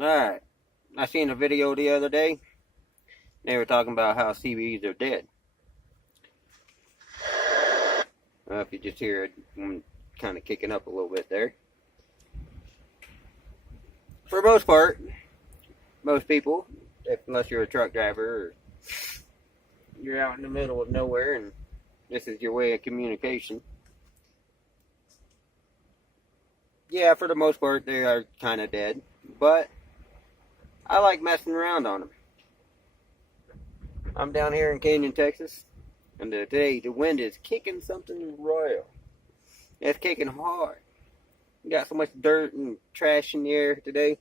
Alright, I seen a video the other day. They were talking about how CBs are dead. I don't know if you just hear it, I'm kind of kicking up a little bit there. For the most part, most people, unless you're a truck driver or you're out in the middle of nowhere and this is your way of communication. Yeah, for the most part, they are kind of dead, but I like messing around on them. I'm down here in Canyon, Texas, and today the wind is kicking something royal. It's kicking hard. You got so much dirt and trash in the air today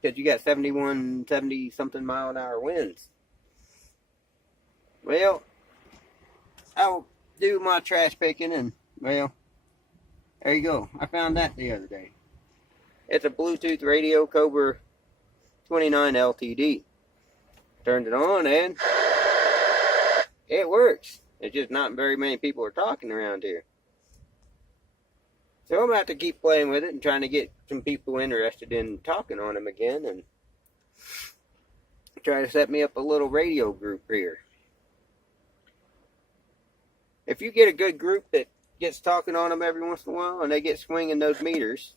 because you got 70 something mile an hour winds. Well, I'll do my trash picking and, well, there you go. I found that the other day. It's a Bluetooth radio Cobra 29 LTD. Turned it on and it works. It's just not very many people are talking around here. So I'm going to have to keep playing with it and trying to get some people interested in talking on them again and try to set me up a little radio group here. If you get a good group that gets talking on them every once in a while and they get swinging those meters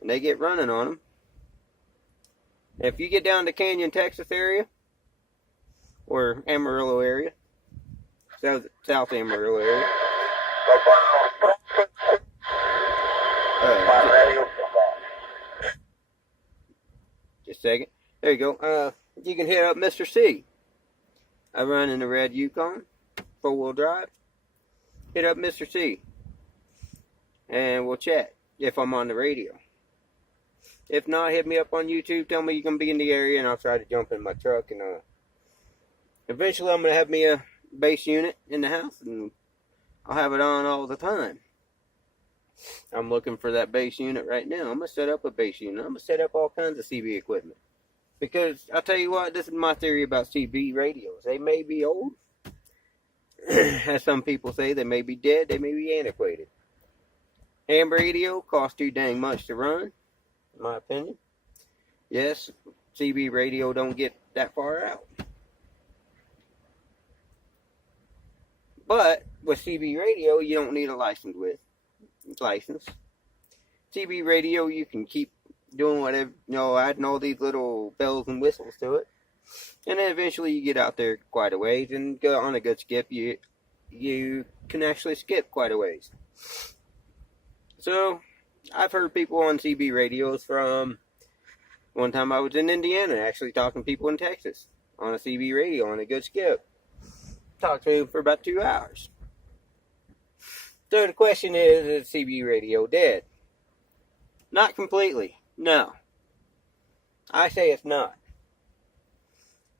and they get running on them, if you get down to Canyon, Texas area or Amarillo area, South Amarillo area, just a second. There you go. You can hit up Mr. C. I run in the red Yukon, 4-wheel drive. Hit up Mr. C. And we'll chat if I'm on the radio. If not, hit me up on YouTube. Tell me you're going to be in the area and I'll try to jump in my truck. And eventually I'm going to have me a bass unit in the house and I'll have it on all the time. I'm looking for that bass unit right now. I'm going to set up a bass unit. I'm going to set up all kinds of CB equipment. Because I'll tell you what, this is my theory about CB radios. They may be old. As some people say, they may be dead. They may be antiquated. Ham radio costs too dang much to run, in my opinion. Yes, CB radio don't get that far out. But with CB radio, you don't need a license. CB radio, you can keep doing whatever, adding all these little bells and whistles to it. And then eventually you get out there quite a ways and go on a good skip. You can actually skip quite a ways. So, I've heard people on CB radios from, one time I was in Indiana actually talking to people in Texas on a CB radio on a good skip. Talked to them for about 2 hours. So the question is CB radio dead? Not completely, no. I say it's not.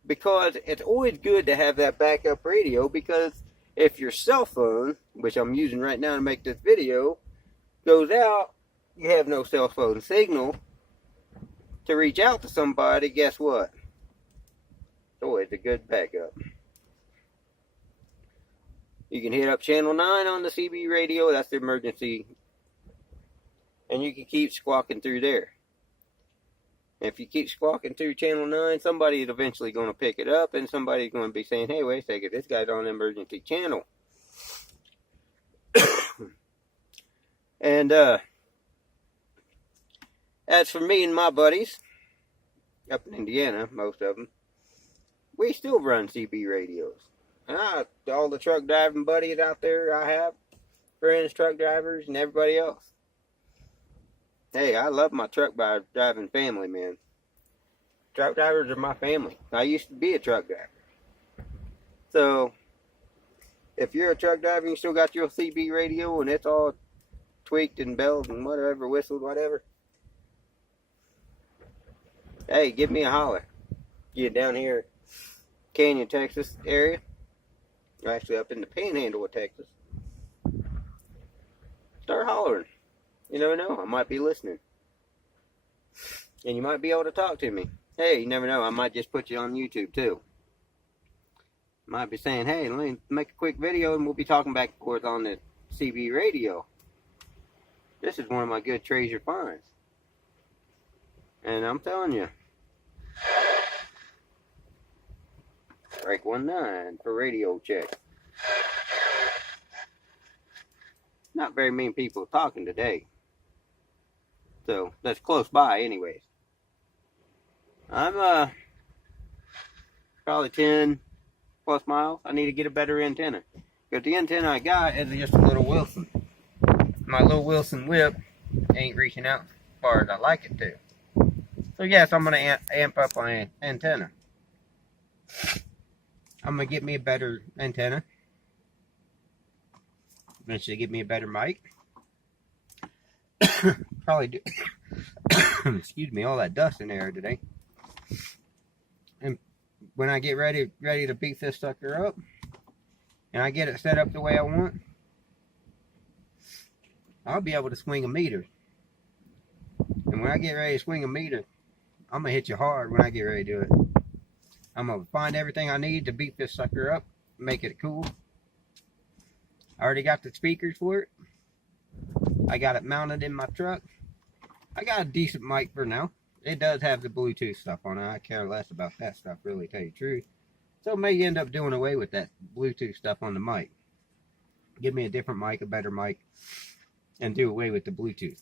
Because it's always good to have that backup radio, because if your cell phone, which I'm using right now to make this video, goes out, you have no cell phone signal to reach out to somebody, guess what? It's always a good backup. You can hit up channel 9 on the CB radio, that's the emergency, and you can keep squawking through there. If you keep squawking through channel 9, somebody's eventually going to pick it up, and somebody's going to be saying, hey, wait a second, this guy's on the emergency channel. And, as for me and my buddies, up in Indiana, most of them, we still run CB radios. And all the truck driving buddies out there I have, friends, truck drivers, and everybody else. Hey, I love my truck driving family, man. Truck drivers are my family. I used to be a truck driver. So, if you're a truck driver and you still got your CB radio and it's all tweaked and belled and whatever, whistled, whatever, hey, give me a holler. Get down here, Canyon, Texas area. Actually, up in the panhandle of Texas. Start hollering. You never know, I might be listening. And you might be able to talk to me. Hey, you never know, I might just put you on YouTube too. Might be saying, hey, let me make a quick video and we'll be talking back and forth on the CB radio. This is one of my good treasure finds. And I'm telling you, break 19 for radio check. Not very many people talking today. So that's close by anyways. I'm probably 10 plus miles. I need to get a better antenna. Because the antenna I got is just a little Wilson. My little Wilson whip ain't reaching out as far as I like it to. So yes, I'm going to amp up my antenna. I'm going to get me a better antenna. Eventually get me a better mic. Probably do. Excuse me, all that dust in the air today. And when I get ready to beat this sucker up, and I get it set up the way I want, I'll be able to swing a meter. And when I get ready to swing a meter, I'm going to hit you hard when I get ready to do it. I'm going to find everything I need to beat this sucker up, make it cool. I already got the speakers for it. I got it mounted in my truck. I got a decent mic for now. It does have the Bluetooth stuff on it. I care less about that stuff, really, to tell you the truth. So I may end up doing away with that Bluetooth stuff on the mic. Give me a different mic, a better mic, and do away with the Bluetooth.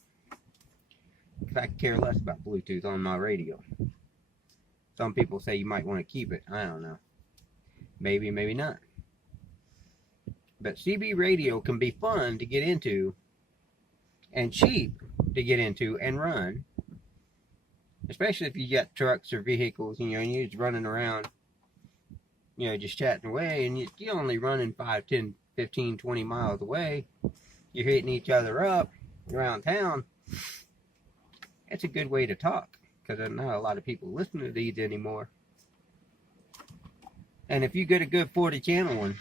Because I care less about Bluetooth on my radio. Some people say you might want to keep it. I don't know. Maybe, maybe not. But CB radio can be fun to get into and cheap to get into and run. Especially if you got trucks or vehicles, and you're just running around, just chatting away, and you're only running 5, 10, 15, 20 miles away. You're hitting each other up around town. It's a good way to talk, because there's not a lot of people listening to these anymore. And if you get a good 40 channel one,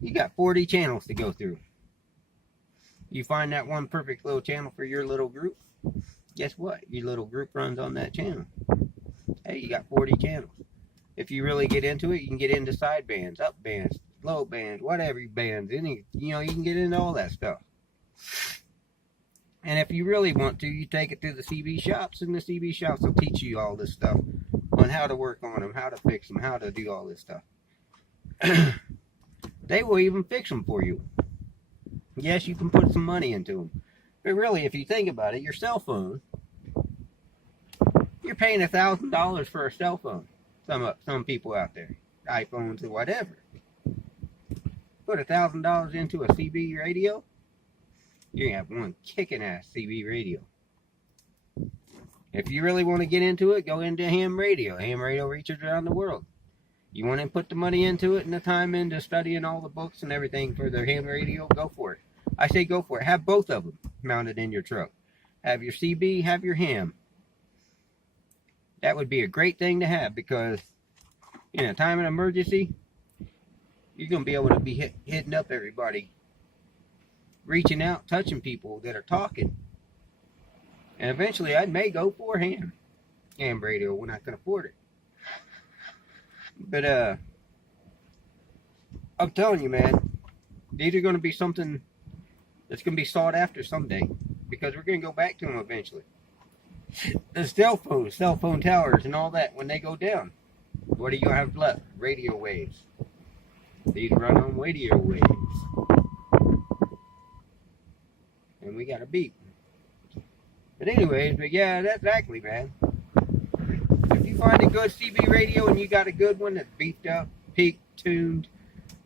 you got 40 channels to go through. You find that one perfect little channel for your little group, guess what? Your little group runs on that channel. Hey, you got 40 channels. If you really get into it, you can get into side bands, up bands, low bands, whatever bands, you can get into all that stuff. And if you really want to, you take it to the CB shops, and the CB shops will teach you all this stuff on how to work on them, how to fix them, how to do all this stuff. They will even fix them for you. Yes, you can put some money into them. But really, if you think about it, your cell phone, you're paying $1,000 for a cell phone. Some people out there, iPhones or whatever. Put $1,000 into a CB radio, you're going to have one kicking ass CB radio. If you really want to get into it, go into ham radio. Ham radio reaches around the world. You want to put the money into it and the time into studying all the books and everything for the ham radio, go for it. I say go for it. Have both of them mounted in your truck. Have your CB, have your ham. That would be a great thing to have, because in a time of emergency, you're going to be able to be hitting up everybody, reaching out, touching people that are talking. And eventually I may go for ham radio when I can afford it. But I'm telling you, man, these are going to be something that's going to be sought after someday, because we're going to go back to them eventually. The cell phone towers and all that, when they go down, what are you going to have left? Radio waves. These run on radio waves. And we got a beat. But anyways, yeah, that's exactly, man. If you find a good CB radio and you got a good one that's beefed up, peaked, tuned,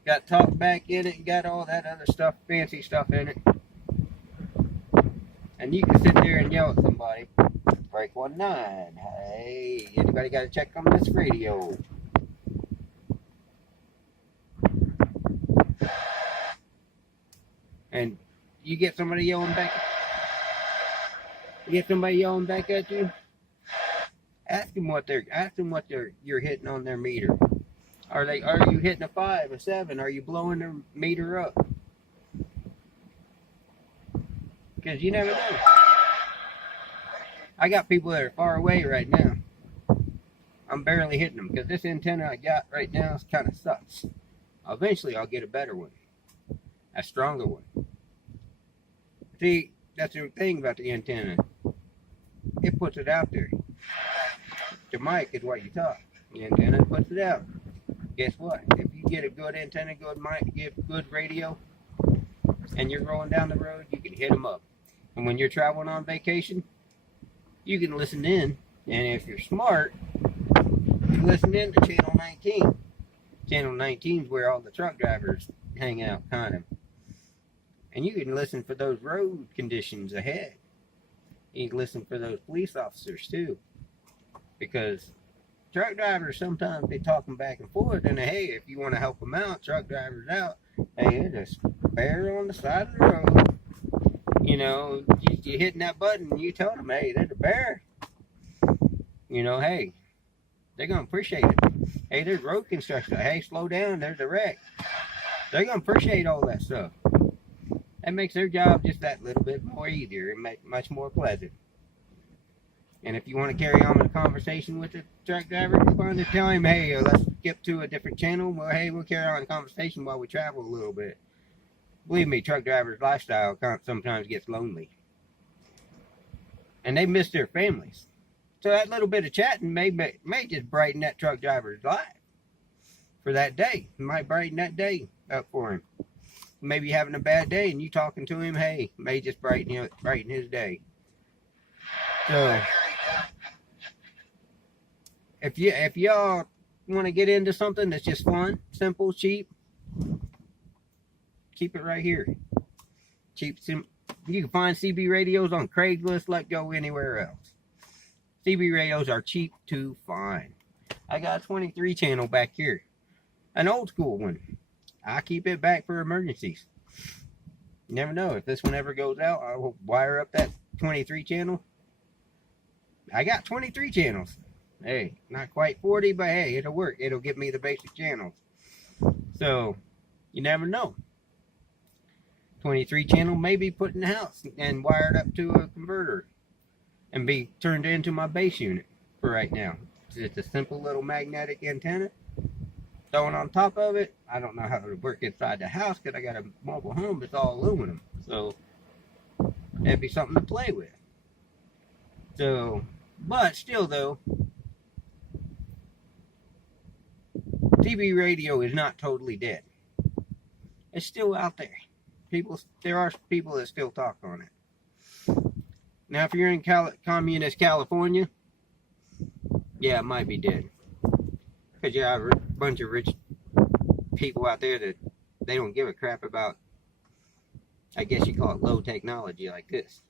got talk back in it, and got all that other stuff, fancy stuff in it, and you can sit there and yell at somebody, break 19, hey, anybody got to check on this radio? And you get somebody yelling back at you, ask them what you're hitting on their meter. Are you hitting a 5, a 7? Are you blowing their meter up? Because you never know. I got people that are far away right now. I'm barely hitting them, because this antenna I got right now kind of sucks. Eventually I'll get a better one, a stronger one. See, that's the thing about the antenna. it puts it out there. The mic is what you talk. The antenna puts it out. Guess what? If you get a good antenna, good mic, get good radio, and you're rolling down the road, you can hit them up. And when you're traveling on vacation, you can listen in. And if you're smart, you listen in to Channel 19. Channel 19 is where all the truck drivers hang out, kind of. And you can listen for those road conditions ahead. You can listen for those police officers, too. Because truck drivers, sometimes they talking back and forth. And, hey, if you want to help them out, truck drivers out, hey, there's a bear on the side of the road. You know, you hitting that button and you tell them, hey, there's a bear. You know, hey, they're going to appreciate it. Hey, there's road construction. Hey, slow down, there's a wreck. They're going to appreciate all that stuff. That makes their job just that little bit more easier and much more pleasant. And if you want to carry on with a conversation with the truck driver, you're going to tell him, hey, let's skip to a different channel. Well, hey, we'll carry on the conversation while we travel a little bit. Believe me, truck drivers' lifestyle sometimes gets lonely. And they miss their families. So that little bit of chatting may just brighten that truck driver's life for that day. It might brighten that day up for him. Maybe having a bad day and you talking to him, hey, may just brighten his day. So if y'all want to get into something that's just fun, simple, cheap, keep it right here. Cheap, simple. You can find CB radios on Craigslist. Let go anywhere else. CB radios are cheap to find. I got a 23 channel back here, an old school one. I keep it back for emergencies. You never know, if this one ever goes out, I will wire up that 23 channel. I got 23 channels. Hey, not quite 40, but hey, it'll work. It'll give me the basic channels. So, you never know. 23 channel may be put in the house and wired up to a converter and be turned into my base unit for right now. It's a simple little magnetic antenna. Throwing on top of it, I don't know how to work inside the house because I got a mobile home that's all aluminum. So, it'd be something to play with. So, but still though, CB radio is not totally dead. It's still out there. There are people that still talk on it. Now, if you're in communist California, yeah, it might be dead. Because you have a bunch of rich people out there that they don't give a crap about, I guess you call it low technology like this.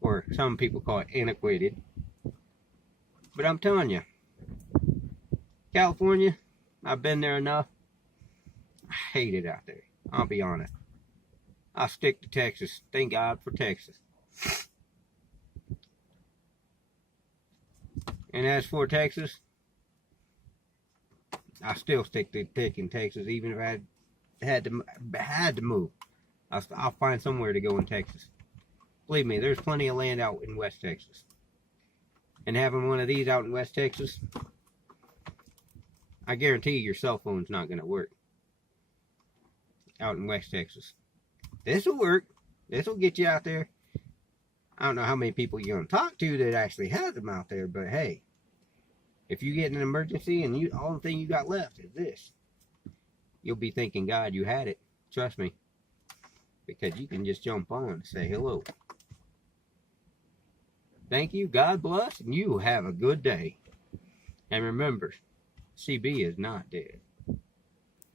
Or some people call it antiquated. But I'm telling you, California, I've been there enough. I hate it out there. I'll be honest. I'll stick to Texas. Thank God for Texas. And as for Texas, I still stick to picking Texas, even if I had to move. I'll find somewhere to go in Texas. Believe me, there's plenty of land out in West Texas. And having one of these out in West Texas, I guarantee your cell phone's not going to work out in West Texas. This will work. This will get you out there. I don't know how many people you're going to talk to that actually has them out there, but hey, if you get an emergency and the only thing you got left is this, you'll be thanking God you had it. Trust me. Because you can just jump on and say hello. Thank you, God bless, and you have a good day. And remember, CB is not dead.